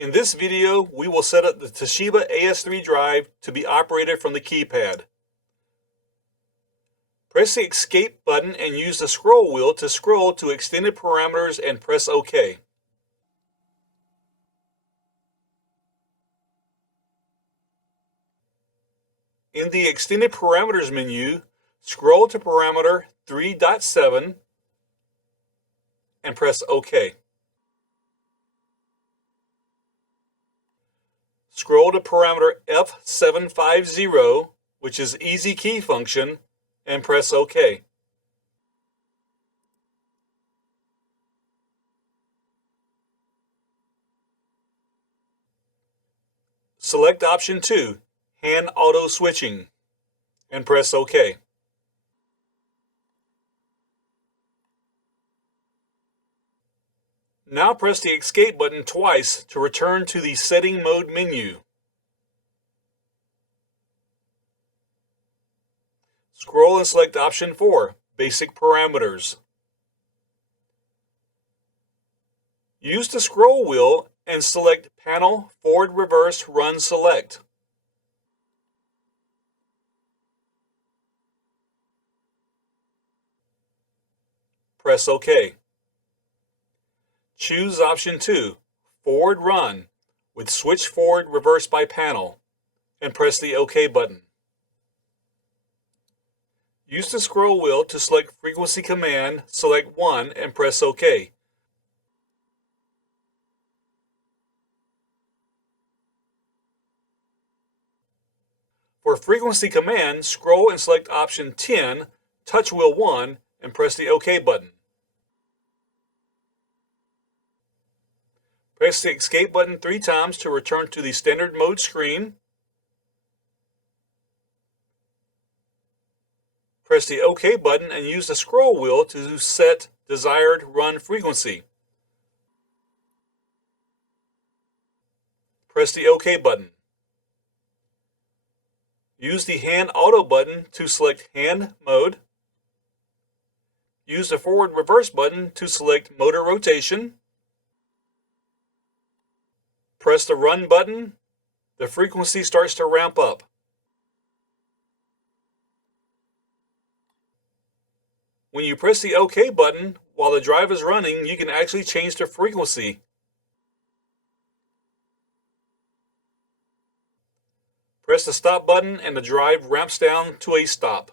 In this video, we will set up the Toshiba AS3 drive to be operated from the keypad. Press the escape button and use the scroll wheel to scroll to extended parameters and press OK. In the extended parameters menu, scroll to parameter 3.7 and press OK. Scroll to parameter F750, which is easy key function, and press OK. Select option 2, hand auto switching, and press OK. Now press the escape button twice to return to the setting mode menu. Scroll and select option 4, basic parameters. Use the scroll wheel and select panel forward reverse run select. Press OK. Choose option 2, forward run, with switch forward reverse by panel, and press the OK button. Use the scroll wheel to select frequency command, select 1, and press OK. For frequency command, scroll and select option 10, touch wheel 1, and press the OK button. Press the escape button 3 times to return to the standard mode screen. Press the OK button and use the scroll wheel to set desired run frequency. Press the OK button. Use the hand auto button to select hand mode. Use the forward reverse button to select motor rotation. Press the run button. The frequency starts to ramp up. When you press the OK button while the drive is running, you can actually change the frequency. Press the stop button and the drive ramps down to a stop.